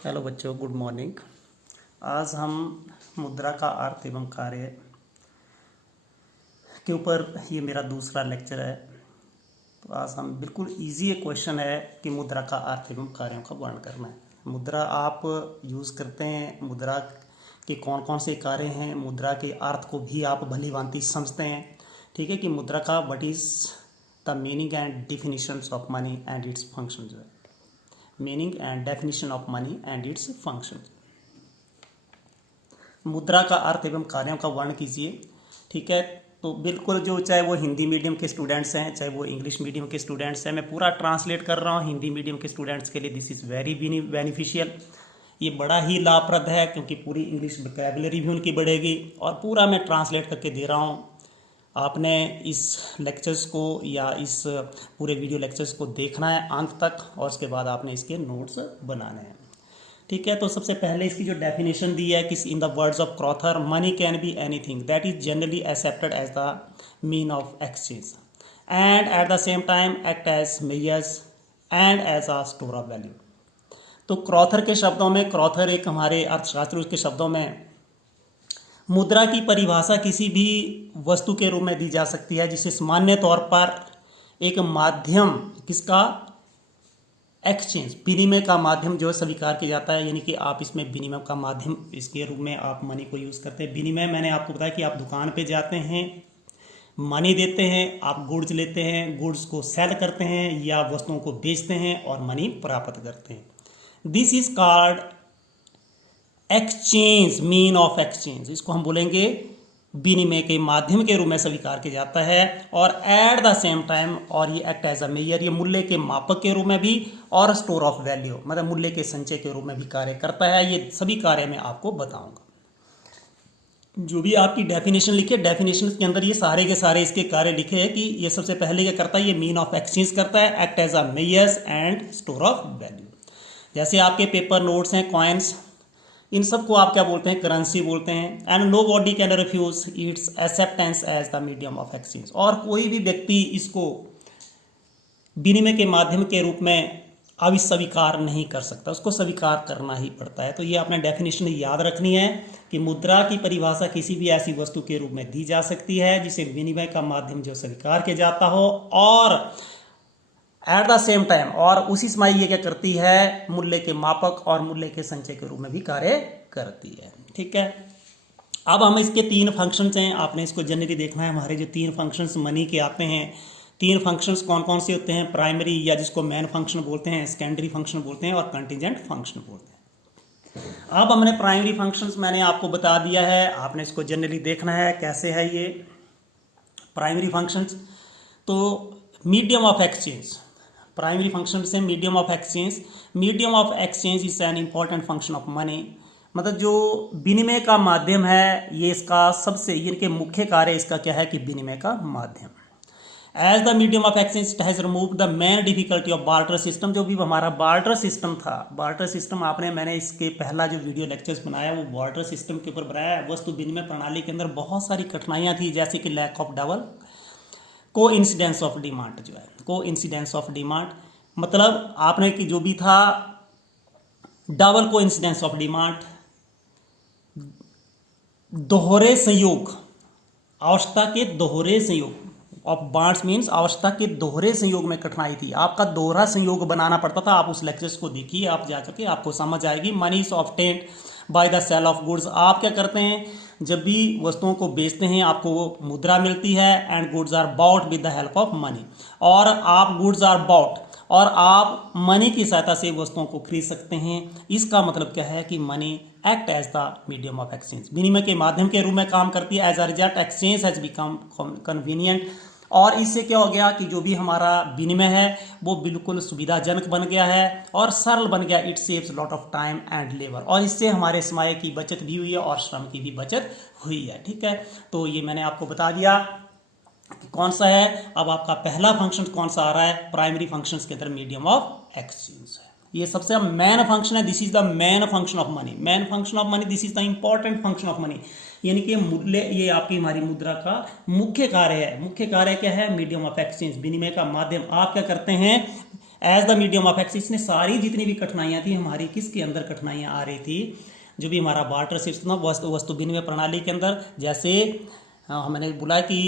Hello बच्चों, good morning. आज हम मुद्रा का अर्थ एवं कार्य के ऊपर ये मेरा दूसरा लेक्चर है। तो आज हम बिल्कुल इजी एक क्वेश्चन है कि मुद्रा का अर्थ एवं कार्यों का वर्णन करना है। मुद्रा आप यूज़ करते हैं, मुद्रा के कौन कौन से कार्य हैं, मुद्रा के अर्थ को भी आप भली भांति समझते हैं। ठीक है कि मुद्रा का what is the meaning and definitions of money and its function, जो है meaning and definition of money and its function. मुद्रा का अर्थ एवं कार्यों का वर्णन कीजिए। ठीक है, तो बिल्कुल जो चाहे वो हिंदी मीडियम के स्टूडेंट्स हैं, चाहे वो इंग्लिश मीडियम के स्टूडेंट्स हैं, मैं पूरा ट्रांसलेट कर रहा हूँ हिंदी मीडियम के स्टूडेंट्स के लिए। This is very beneficial. ये बड़ा ही लाभप्रद है क्योंकि पूरी इंग्लिश वोकैबुलरी भी उनकी बढ़ेगी और पूरा मैं ट्रांसलेट करके दे रहा हूँ। आपने इस लेक्चर्स को या इस पूरे वीडियो लेक्चर्स को देखना है अंत तक और उसके बाद आपने इसके नोट्स बनाने हैं। ठीक है, तो सबसे पहले इसकी जो डेफिनेशन दी है, किस in the words of Crowther, money can be anything that is generally accepted as the mean of exchange and at the same time act as measures and as a store of value. तो Crowther के शब्दों में, क्रॉथर एक हमारे अर्थशास्त्र के शब्दों में मुद्रा की परिभाषा किसी भी वस्तु के रूप में दी जा सकती है जिसे सामान्य तौर पर एक माध्यम, किसका, एक्सचेंज, विनिमय का माध्यम जो स्वीकार किया जाता है। यानी कि आप इसमें विनिमय का माध्यम इसके रूप में आप मनी को यूज़ करते हैं। विनिमय मैंने आपको बताया कि आप दुकान पे जाते हैं, मनी देते हैं, आप गुड्स लेते हैं, गुड्स को सेल करते हैं या वस्तुओं को बेचते हैं और मनी प्राप्त करते हैं। This is called exchange, mean of exchange. इसको हम बोलेंगे विनिमय के माध्यम के रूप में स्वीकार किया जाता है। और एट द सेम टाइम, और ये एक्ट एज अ मेजर, ये मूल्य के मापक के रूप में भी, और स्टोर ऑफ वैल्यू मतलब मूल्य के संचय के रूप में भी कार्य करता है। ये सभी कार्य मैं आपको बताऊंगा। जो भी आपकी डेफिनेशन लिखे, डेफिनेशन के अंदर ये सारे के सारे इसके कार्य लिखे हैं कि ये सबसे पहले क्या करता है, ये मीन ऑफ एक्सचेंज करता है, act as a measures and store of value. जैसे आपके पेपर नोट्स हैं, कॉइन्स, इन सब को आप क्या बोलते हैं, करेंसी बोलते हैं। And nobody can refuse its acceptance as the medium of exchange. और कोई भी व्यक्ति इसको विनिमय के माध्यम के रूप में अविस्वीकार नहीं कर सकता, उसको स्वीकार करना ही पड़ता है। तो ये आपने डेफिनेशन याद रखनी है कि मुद्रा की परिभाषा किसी भी ऐसी वस्तु के रूप में दी जा सकती है जिसे विनिमय का माध्यम जो स्वीकार किया जाता हो, और एट द सेम टाइम, और उसी समय ये क्या करती है, मूल्य के मापक और मूल्य के संचय के रूप में भी कार्य करती है। ठीक है, अब हम इसके तीन फंक्शंस हैं, आपने इसको जनरली देखना है। हमारे जो तीन फंक्शंस मनी के आते हैं, तीन फंक्शंस कौन कौन से होते हैं, प्राइमरी या जिसको मेन फंक्शन बोलते हैं, सेकेंडरी फंक्शन बोलते हैं, और कंटीजेंट फंक्शन बोलते हैं। अब हमने प्राइमरी फंक्शंस मैंने आपको बता दिया है, आपने इसको जनरली देखना है कैसे है ये प्राइमरी फंक्शंस। तो medium of exchange, primary function से medium of exchange, medium of exchange is an important function of money. मतलब जो विनिमय का माध्यम है, ये इसका सबसे, इनके मुख्य कार्य इसका क्या है कि विनिमय का माध्यम। As the medium of exchange has remove the main difficulty of barter system. जो भी हमारा बार्टर सिस्टम था, बार्टर सिस्टम आपने, मैंने इसके पहला जो वीडियो लेक्चर्स बनाया वो बार्टर सिस्टम के ऊपर बनाया। वस्तु विनिमय प्रणाली के अंदर बहुत सारी कठिनाइयाँ थी, जैसे कि लैक ऑफ डबल को इंसिडेंस ऑफ डिमांड, जो है को इंसिडेंस ऑफ डिमांड, मतलब आपने कि जो भी था डबल को इंसिडेंस ऑफ डिमांड, दोहरे संयोग, आवश्यकता के दोहरे संयोग ऑफ बार्ट्स मीन्स आवश्यकता के दोहरे संयोग में कठिनाई थी। आपका दोहरा संयोग बनाना पड़ता था। आप उस लेक्चर्स को देखिए, आप जाकर के आपको समझ आएगी। Money is obtained by the sale of goods. आप क्या करते हैं, जब भी वस्तुओं को बेचते हैं आपको वो मुद्रा मिलती है, and goods are bought with the help of money. और आप गुड्स आर बॉट, और आप मनी की सहायता से वस्तुओं को खरीद सकते हैं। इसका मतलब क्या है कि money act as the medium of exchange, विनिमय के माध्यम के रूप में काम करती है। As a result exchange has become convenient. और इससे क्या हो गया कि जो भी हमारा विनिमय है वो बिल्कुल सुविधाजनक बन गया है और सरल बन गया। It saves lot of time and labour. और इससे हमारे समय की बचत भी हुई है और श्रम की भी बचत हुई है। ठीक है, तो ये मैंने आपको बता दिया कि कौन सा है। अब आपका पहला फंक्शन कौन सा आ रहा है, प्राइमरी फंक्शंस के अंदर मीडियम ऑफ एक्सचेंज है। ये सबसे मेन फंक्शन है। This is the main function of money, main function of money, this is the important function of money. यानी कि मूल्य, ये आपकी हमारी मुद्रा का मुख्य कार्य है। मुख्य कार्य क्या है, मीडियम ऑफ एक्सचेंज, विनिमय का माध्यम। आप क्या करते हैं, as the medium of ex. इसने सारी जितनी भी कठिनाइयाँ थी हमारी, किसके अंदर कठिनाइयाँ आ रही थी, जो भी हमारा बार्टर सिस्टम वस्तु विनिमय प्रणाली के अंदर, जैसे हमने बोला कि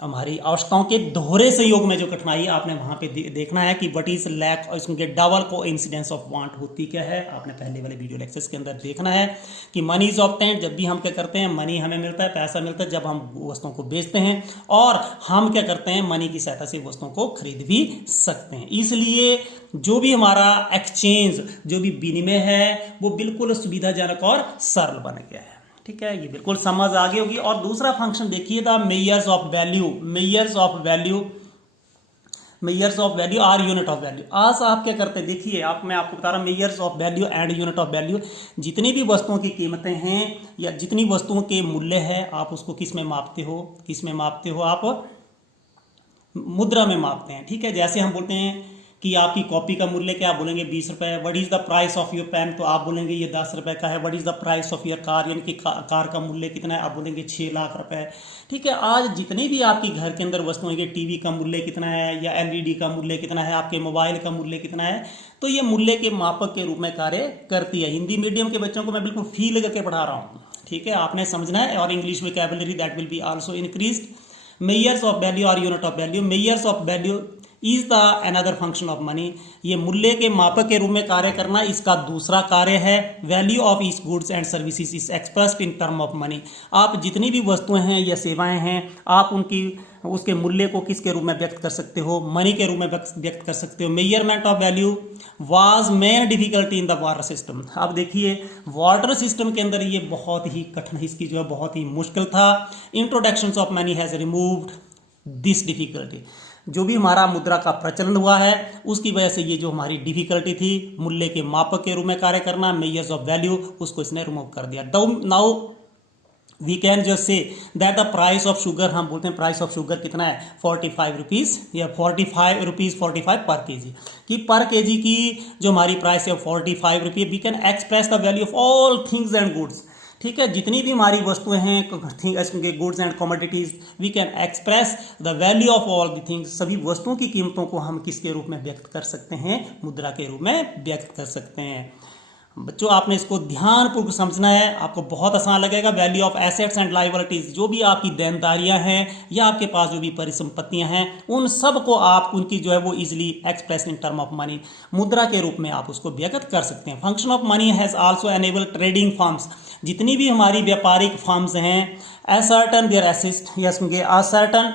हमारी आवश्यकताओं के दोहरे सहयोग में जो कठिनाई आपने वहाँ पे देखना है कि व्हाट इज लैक और इसके डबल को इंसिडेंस ऑफ वांट होती क्या है, आपने पहले वाले वीडियो लेक्चर्स के अंदर देखना है कि मनी इज ऑब्टेन्ड, जब भी हम क्या करते हैं मनी हमें मिलता है, पैसा मिलता है जब हम वस्तुओं को बेचते हैं, और हम क्या करते हैं मनी की सहायता से वस्तुओं को खरीद भी सकते हैं। इसलिए जो भी हमारा एक्सचेंज, जो भी विनिमय है वो बिल्कुल सुविधाजनक और सरल बन गया है। ठीक है, ये बिल्कुल समझ आ गई होगी। और दूसरा फंक्शन देखिए, the Myers of value, measures of value, measures of value are unit of value. आज आप क्या करते हैं, देखिए मैं आपको बता रहा हूँ, मेयर्स of value and unit of value, जितनी भी वस्तुओं की कीमतें हैं या जितनी वस्तुओं के मूल्य है, आप उसको किस में मापते हो, किस में मापते हो, आप मुद्रा में मापते हैं। ठीक है, जैसे हम बोलते हैं कि आपकी कॉपी का मूल्य क्या, आप बोलेंगे 20 रुपये। What is the price of your pen, तो आप बोलेंगे ये 10 रुपये का है। What is the price of your car, यानी कि कार का मूल्य कितना है, आप बोलेंगे 6 लाख रुपए। ठीक है, आज जितनी भी आपकी घर के अंदर वस्तुएं हैं, टीवी का मूल्य कितना है या एलईडी का मूल्य कितना है, आपके मोबाइल का मूल्य कितना है, तो ये मूल्य के मापक के रूप में कार्य करती है। हिंदी मीडियम के बच्चों को मैं बिल्कुल फील करके पढ़ा रहा हूँ। ठीक है, आपने समझना है, और English vocabulary that will be also increased. Measures of value और unit of value, measures of value is the another function of money, ये मूल्य के मापक के रूप में कार्य करना इसका दूसरा कार्य है। Value of each goods and services is expressed in term of money, आप जितनी भी वस्तुएं हैं या सेवाएं हैं, आप उनकी उसके मूल्य को किसके रूप में व्यक्त कर सकते हो, मनी के रूप में व्यक्त कर सकते हो। Measurement of value was main difficulty in the water system. अब देखिए वाटर सिस्टम के अंदर ये बहुत ही कठिन, इसकी जो है बहुत ही मुश्किल था। Introduction of money has removed this difficulty, जो भी हमारा मुद्रा का प्रचलन हुआ है उसकी वजह से ये जो हमारी डिफिकल्टी थी मूल्य के मापक के रूप में कार्य करना, मेजर्स ऑफ वैल्यू, उसको इसने रिमूव कर दिया। Now we can just say that the price of sugar, हम बोलते हैं प्राइस ऑफ शुगर कितना है 45 रुपीज़ या 45 रुपीज़ 45 पर केजी, कि पर केजी की जो हमारी प्राइस है 45 रुपये। We can express the value of all things and goods. ठीक है, जितनी भी हमारी वस्तुएं हैं goods and commodities, we can express the value of all the things, सभी वस्तुओं की कीमतों को हम किसके रूप में व्यक्त कर सकते हैं, मुद्रा के रूप में व्यक्त कर सकते हैं। बच्चों आपने इसको ध्यानपूर्वक समझना है, आपको बहुत आसान लगेगा। Value of assets and liabilities, जो भी आपकी देनदारियां हैं या आपके पास जो भी परिसंपत्तियां हैं, उन सब को आप उनकी जो है वो easily express in term of money, मुद्रा के रूप में आप उसको व्यक्त कर सकते हैं। Function of money has also enable trading firms, जितनी भी हमारी व्यापारिक फर्म्स हैं, असर्टन देयर एसिस्ट या असर्टन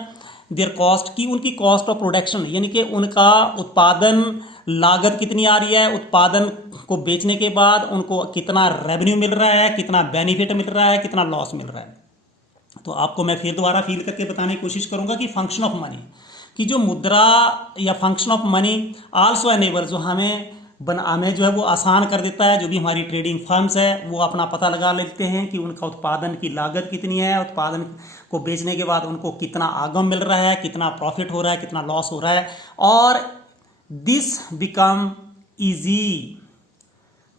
देयर कॉस्ट, की उनकी कॉस्ट ऑफ प्रोडक्शन, यानी कि उनका उत्पादन लागत कितनी आ रही है, उत्पादन को बेचने के बाद उनको कितना रेवेन्यू मिल रहा है, कितना बेनिफिट मिल रहा है, कितना लॉस मिल रहा है। तो आपको मैं फिर दोबारा फील करके बताने की कोशिश करूंगा कि फंक्शन ऑफ मनी की जो मुद्रा या function of money also enable, जो हमें जो है वो आसान कर देता है। जो भी हमारी ट्रेडिंग फर्म्स है वो अपना पता लगा लेते हैं कि उनका उत्पादन की लागत कितनी है, उत्पादन को बेचने के बाद उनको कितना आगम मिल रहा है, कितना प्रॉफिट हो रहा है, कितना लॉस हो रहा है, और this become easy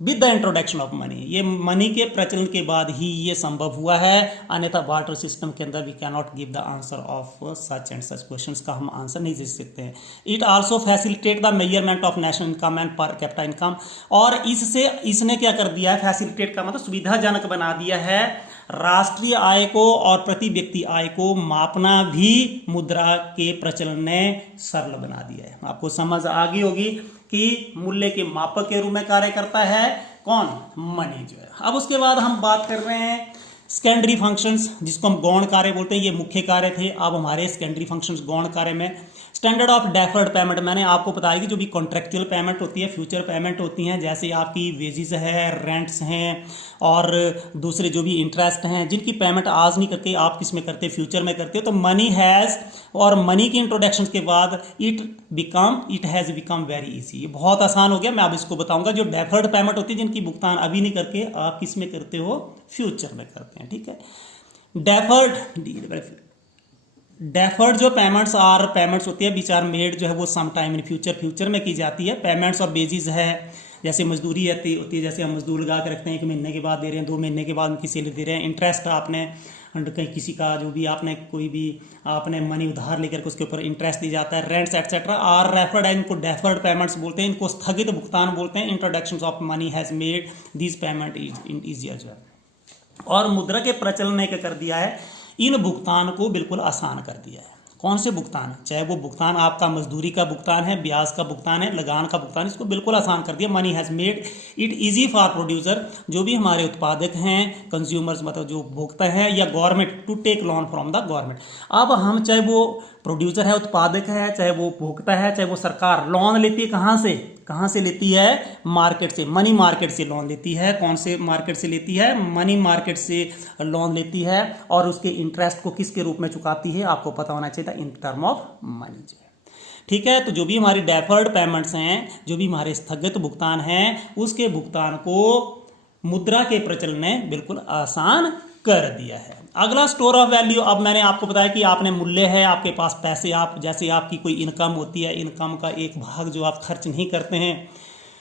with the introduction of money. ये मनी के प्रचलन के बाद ही ये संभव हुआ है, अन्यथा वाटर सिस्टम के अंदर we can not give the answer of such and such questions का हम आंसर नहीं दे सकते हैं। It also facilitate the measurement of national income and per capita income, और इसने क्या कर दिया है, फैसिलिटेट का मतलब सुविधाजनक बना दिया है राष्ट्रीय आय को और प्रति व्यक्ति आय को मापना भी मुद्रा के प्रचलन ने सरल बना दिया है। आपको समझ आ गई होगी कि मूल्य के मापक के रूप में कार्य करता है कौन, मनी जो है। अब उसके बाद हम बात कर रहे हैं सेकेंडरी फंक्शंस, जिसको हम गौण कार्य बोलते हैं। ये मुख्य कार्य थे, अब हमारे सेकेंडरी फंक्शंस गौण कार्य में स्टैंडर्ड ऑफ डेफर्ड पेमेंट, मैंने आपको बताया कि जो भी कॉन्ट्रेक्चुअल पेमेंट होती है, फ्यूचर पेमेंट होती हैं, जैसे आपकी वेजेस है, रेंट्स हैं और दूसरे जो भी इंटरेस्ट हैं, जिनकी पेमेंट आज नहीं करके आप किस में करते, फ्यूचर में करते हो। तो मनी हैज़, और मनी की इंट्रोडक्शन के बाद it has become very easy, ये बहुत आसान हो गया। मैं अब इसको बताऊंगा। जो डेफर्ड पेमेंट होती है, जिनकी भुगतान अभी नहीं करके आप किस में करते हो, फ्यूचर में करते हैं। ठीक है, डेफर्ड जो पेमेंट्स होती है विच आर मेड, जो है वो सम टाइम इन फ्यूचर में की जाती है। पेमेंट्स ऑफ बेसिस है, जैसे मजदूरी होती है, जैसे हम मजदूर लगा के रखते हैं, 1 महीने के बाद दे रहे हैं, 2 महीने के बाद उनकी सैलरी दे रहे हैं। इंटरेस्ट आपने कहीं किसी का जो भी आपने कोई भी आपने मनी उधार लेकर के उसके ऊपर इंटरेस्ट दी जाता है, रेंट्स एक्सेट्रा आर रेफर्ड, इनको डेफर्ड पेमेंट्स बोलते हैं, इनको स्थगित भुगतान बोलते हैं। Introduction of money has made this payment easier जो है, और मुद्रा के प्रचलन ने क्या कर दिया है, इन भुगतान को बिल्कुल आसान कर दिया है। कौन से भुगतान, चाहे वो भुगतान आपका मजदूरी का भुगतान है, ब्याज का भुगतान है, लगान का भुगतान, इसको बिल्कुल आसान कर दिया। Money has made it easy for producer, जो भी हमारे उत्पादक हैं, कंज्यूमर्स मतलब जो भोक्ता हैं, या government to take loan from the government. अब हम चाहे वो प्रोड्यूसर है, उत्पादक है, चाहे वो भोक्ता है, चाहे वो सरकार, लोन लेती है कहाँ से लेती है, मार्केट से, मनी मार्केट से लोन लेती है। कौन से मार्केट से लेती है, मनी मार्केट से लोन लेती है, और उसके इंटरेस्ट को किसके रूप में चुकाती है, आपको पता होना चाहिए था, इन टर्म ऑफ मनी जो है। ठीक है, तो जो भी हमारी डेफर्ड पेमेंट्स हैं, जो भी हमारे स्थगित भुगतान हैं, उसके भुगतान को मुद्रा के प्रचलन ने बिल्कुल आसान कर दिया है। अगला स्टोर ऑफ वैल्यू। अब मैंने आपको बताया कि आपने मूल्य है, आपके पास पैसे, आप जैसे आपकी कोई इनकम होती है, इनकम का एक भाग जो आप खर्च नहीं करते हैं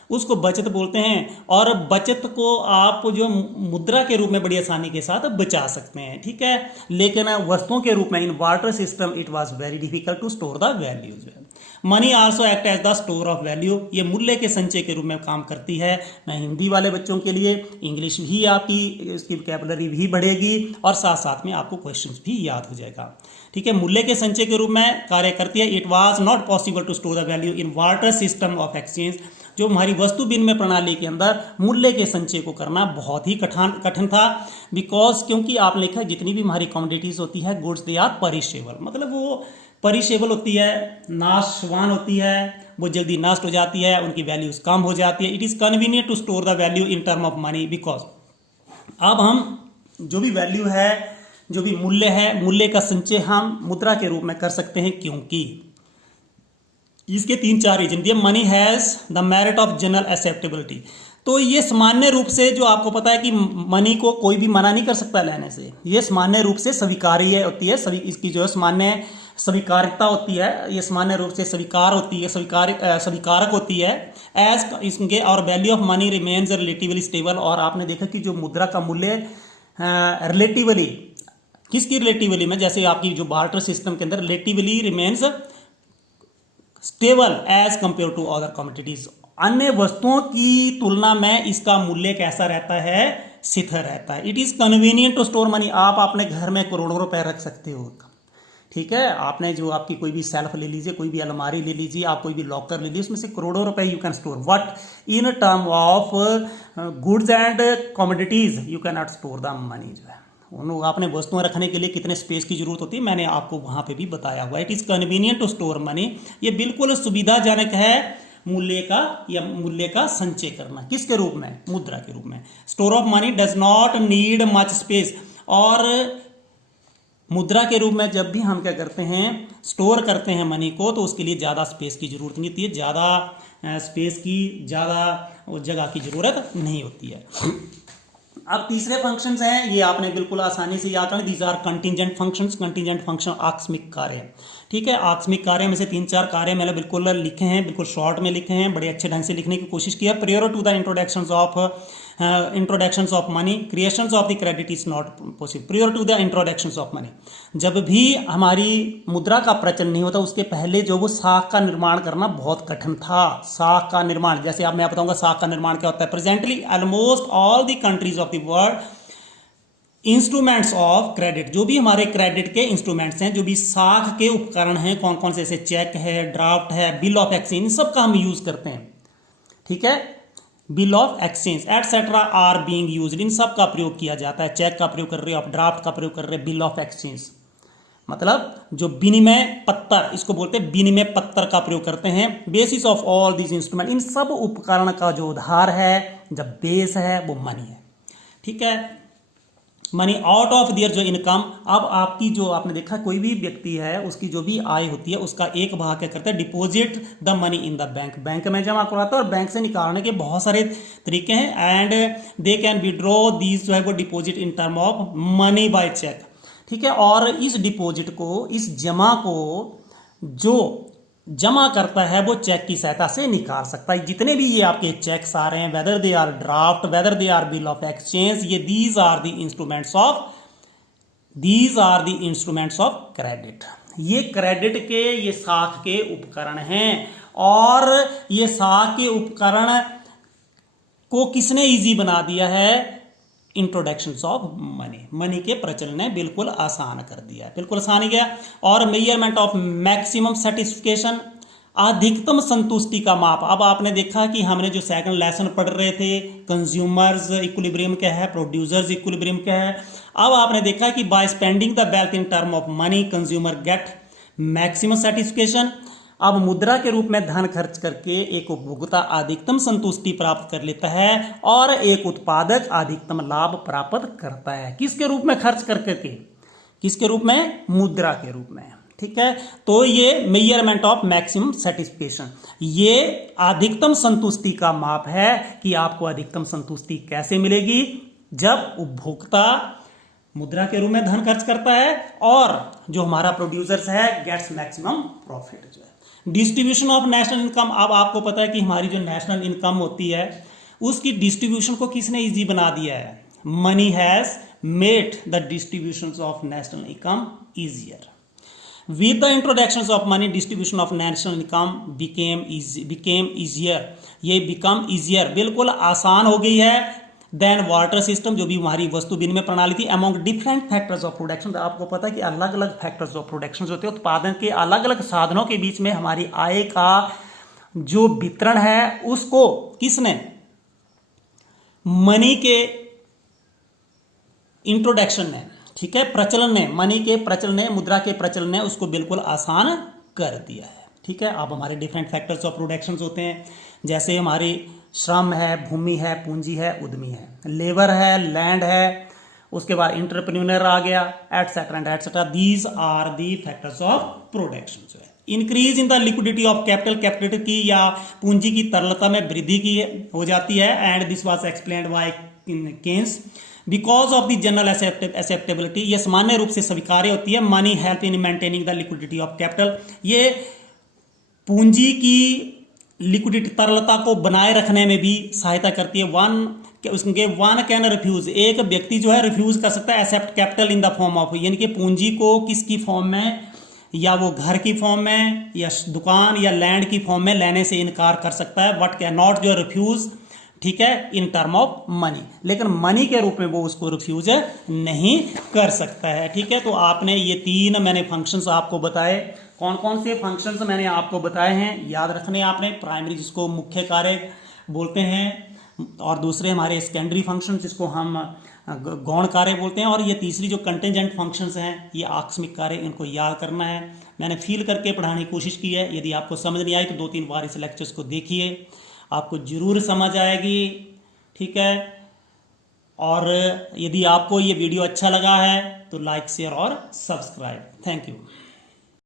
उसको बचत बोलते हैं, और बचत को आप जो मुद्रा के रूप में बड़ी आसानी के साथ बचा सकते हैं। ठीक है, लेकिन वस्तुओं के रूप में in barter system it was very difficult to store the value जो है। Money also act as the store of value, ये मूल्य के संचय के रूप में काम करती है। मैं हिंदी वाले बच्चों के लिए इंग्लिश भी आपकी इसकी वोकैबुलरी भी बढ़ेगी, और साथ साथ में आपको क्वेश्चंस भी याद हो जाएगा। ठीक है, मूल्य के संचय के रूप में कार्य करती है। It was not possible to store the value in barter system of exchange, जो हमारी वस्तु विनिमय प्रणाली के अंदर मूल्य के संचय को करना बहुत ही कठिन था। बिकॉज क्योंकि आपने लिखा है जितनी भी हमारी कमोडिटीज होती है, गुड्स दे आर परिशेबल, मतलब वो परिशेबल होती है, नाशवान होती है, वो जल्दी नष्ट हो जाती है, उनकी वैल्यूज कम हो जाती है। It is convenient to store the value in term of money, because अब हम जो भी वैल्यू है, जो भी मूल्य है, मूल्य का संचय हम मुद्रा के रूप में कर सकते हैं, क्योंकि इसके 3-4 रीजन दिए। Money has the merit of general acceptability, तो ये सामान्य रूप से, जो आपको पता है कि मनी को कोई भी मना नहीं कर सकता लेने से, ये सामान्य रूप से स्वीकार्य होती है, सभी इसकी जो है सामान्य स्वीकार्यता होती है, ये सामान्य रूप से स्वीकार होती है, स्वीकारक होती है। एज इसके और value of money remains relatively stable, और आपने देखा कि जो मुद्रा का मूल्य रिलेटिवली, किसकी रिलेटिवली में, जैसे आपकी जो बार्टर सिस्टम के अंदर relatively remains stable as compare to other commodities, अन्य वस्तुओं की तुलना में इसका मूल्य कैसा रहता है, स्थिर रहता है। It is convenient to store money, आप अपने घर में करोड़ों रुपए रख सकते हो। ठीक है, आपने जो आपकी कोई भी सेल्फ ले लीजिए, कोई भी अलमारी ले लीजिए, आप कोई भी लॉकर ले लीजिए, उसमें से करोड़ों रुपए you can store, but in term of goods and commodities you can not store the money जो है। उन आपने वस्तुएं रखने के लिए कितने स्पेस की जरूरत होती है, मैंने आपको वहां पे भी बताया हुआ है। It is convenient to store money, ये बिल्कुल सुविधाजनक है मूल्य का, या मूल्य का संचय करना, किसके रूप में, मुद्रा के रूप में। Store of money does not need much space, और मुद्रा के रूप में जब भी हम क्या करते हैं, स्टोर करते हैं मनी को, तो उसके लिए ज़्यादा स्पेस की जरूरत नहीं होती है, ज़्यादा स्पेस की, ज़्यादा जगह की जरूरत नहीं होती है। अब तीसरे फंक्शंस हैं, ये आपने बिल्कुल आसानी से याद करना, these are contingent functions. Contingent function आकस्मिक कार्य, ठीक है, आकस्मिक कार्य में से 3-4 कार्य मैंने बिल्कुल लिखे हैं, बिल्कुल शॉर्ट में लिखे हैं, बड़े अच्छे ढंग से लिखने की कोशिश किया। Prior to the introductions of money, creations of the credit is not possible. Prior to the introductions of money, जब भी हमारी मुद्रा का प्रचलन नहीं होता, उसके पहले जो वो साख का निर्माण करना बहुत कठिन था। साख का निर्माण, जैसे आप मैं बताऊंगा साख का निर्माण क्या होता है। Presently almost all the countries of the world instruments of credit, जो भी हमारे क्रेडिट के इंस्ट्रूमेंट्स हैं, जो भी साख के उपकरण हैं, कौन कौन से, जैसे चेक है, ड्राफ्ट है, बिल ऑफ एक्सचेंज, इन सब का हम यूज करते हैं। ठीक है, bill of exchange et cetera are being used, इन सब का प्रयोग किया जाता है। चेक का प्रयोग कर रहे हो आप, ड्राफ्ट का प्रयोग कर रहे हैं, बिल ऑफ एक्सचेंज मतलब जो विनिमय पत्र, इसको बोलते हैं विनिमय पत्र का प्रयोग करते हैं। Basis of all this instrument, इन सब उपकरण का जो आधार है, जब बेस है, वो मनी है। ठीक है, मनी आउट ऑफ दियर जो इनकम, अब आपकी जो आपने देखा कोई भी व्यक्ति है, उसकी जो भी आय होती है, उसका एक भाग क्या करता है, deposit the money in the bank, bank में जमा कराता है, और बैंक से निकालने के बहुत सारे तरीके हैं। And they can withdraw these जो है वो deposit in term of money by cheque. ठीक है, और इस डिपॉजिट को, इस जमा को जो जमा करता है वो चेक की सहायता से निकाल सकता है। जितने भी ये आपके चेक्स आ रहे हैं, whether they are draft, whether they are bill of exchange, ये these are the instruments of these are the instruments of credit. ये क्रेडिट के ये साख के उपकरण हैं और ये साख के उपकरण को किसने इजी बना दिया है? इंट्रोडक्शन ऑफ मनी, मनी के प्रचलन ने बिल्कुल आसान कर दिया, बिल्कुल आसान ही गया। और मेजरमेंट ऑफ मैक्सिमम सेटिस्फिकेशन, अधिकतम संतुष्टि का माप। अब आपने देखा कि हमने जो सेकंड लेसन पढ़ रहे थे कंज्यूमर्स इक्विलिब्रियम क्या है, प्रोड्यूसर्स इक्विलिब्रियम क्या है, अब आपने देखा कि by spending the wealth in term of money consumer get maximum satisfaction. अब मुद्रा के रूप में धन खर्च करके एक उपभोक्ता अधिकतम संतुष्टि प्राप्त कर लेता है और एक उत्पादक अधिकतम लाभ प्राप्त करता है। किसके रूप में खर्च करके? किसके रूप में? मुद्रा के रूप में। ठीक है, तो ये मेजरमेंट ऑफ मैक्सिमम सेटिस्फिकेशन, ये अधिकतम संतुष्टि का माप है कि आपको अधिकतम संतुष्टि कैसे मिलेगी? जब उपभोक्ता मुद्रा के रूप में धन खर्च करता है और जो हमारा प्रोड्यूसर्स है गेट्स मैक्सिमम प्रॉफिट जो है। डिस्ट्रीब्यूशन ऑफ नेशनल इनकम, अब आपको पता है कि हमारी जो नेशनल इनकम होती है उसकी डिस्ट्रीब्यूशन को किसने इजी बना दिया है? Money has made the distribution of national income easier. With the introductions of money, distribution of national income became easier. ये become easier, बिल्कुल आसान हो गई है। Then वाटर सिस्टम, जो भी हमारी वस्तु विनिमय प्रणाली थी, among different factors of production, आपको पता है कि अलग अलग फैक्टर्स ऑफ प्रोडक्शन होते हैं, उत्पादन के अलग अलग साधनों के बीच में हमारी आय का जो वितरण है उसको किसने? मनी के इंट्रोडक्शन ने, ठीक है, प्रचलन ने, मनी के प्रचलन ने, मुद्रा के प्रचलन ने उसको बिल्कुल आसान कर दिया है। ठीक है, अब हमारे डिफरेंट फैक्टर्स ऑफ प्रोडक्शन होते हैं, जैसे हमारी श्रम है, भूमि है, पूंजी है, उद्यमी है, लेबर है, लैंड है, उसके बाद इंटरप्रेन्योर आ गया, etcetera and etcetera. These are the factors of production जो है। Increase in the liquidity of capital, capital की या पूंजी की तरलता में वृद्धि की हो जाती है। And this was explained by Keynes. Because of the general acceptability, यह सामान्य रूप से स्वीकार्य होती है। Money help in maintaining the liquidity of capital, ये पूंजी की लिक्विडिटी तरलता को बनाए रखने में भी सहायता करती है। वन कैन रिफ्यूज, एक व्यक्ति जो है रिफ्यूज कर सकता है accept capital in the form of, यानी कि पूंजी को किसकी फॉर्म में, या वो घर की फॉर्म में या दुकान या लैंड की फॉर्म में लेने से इनकार कर सकता है, बट कैन नॉट जो रिफ्यूज, ठीक है, इन टर्म ऑफ मनी, लेकिन मनी के रूप में वो उसको रिफ्यूज नहीं कर सकता है। ठीक है, तो आपने ये तीन मैंने फंक्शंस आपको बताए। कौन कौन से फंक्शंस मैंने आपको बताए हैं याद रखने आपने? प्राइमरी जिसको मुख्य कार्य बोलते हैं, और दूसरे हमारे सेकेंडरी फंक्शन जिसको हम गौण कार्य बोलते हैं, और ये तीसरी जो कंटेंजेंट फंक्शंस हैं ये आकस्मिक कार्य, इनको याद करना है। मैंने फील करके पढ़ाने की कोशिश की है। यदि आपको समझ नहीं आई तो 2-3 बार इस लेक्चर्स को देखिए, आपको जरूर समझ आएगी। ठीक है, और यदि आपको ये वीडियो अच्छा लगा है तो लाइक, शेयर और सब्सक्राइब। Thank you.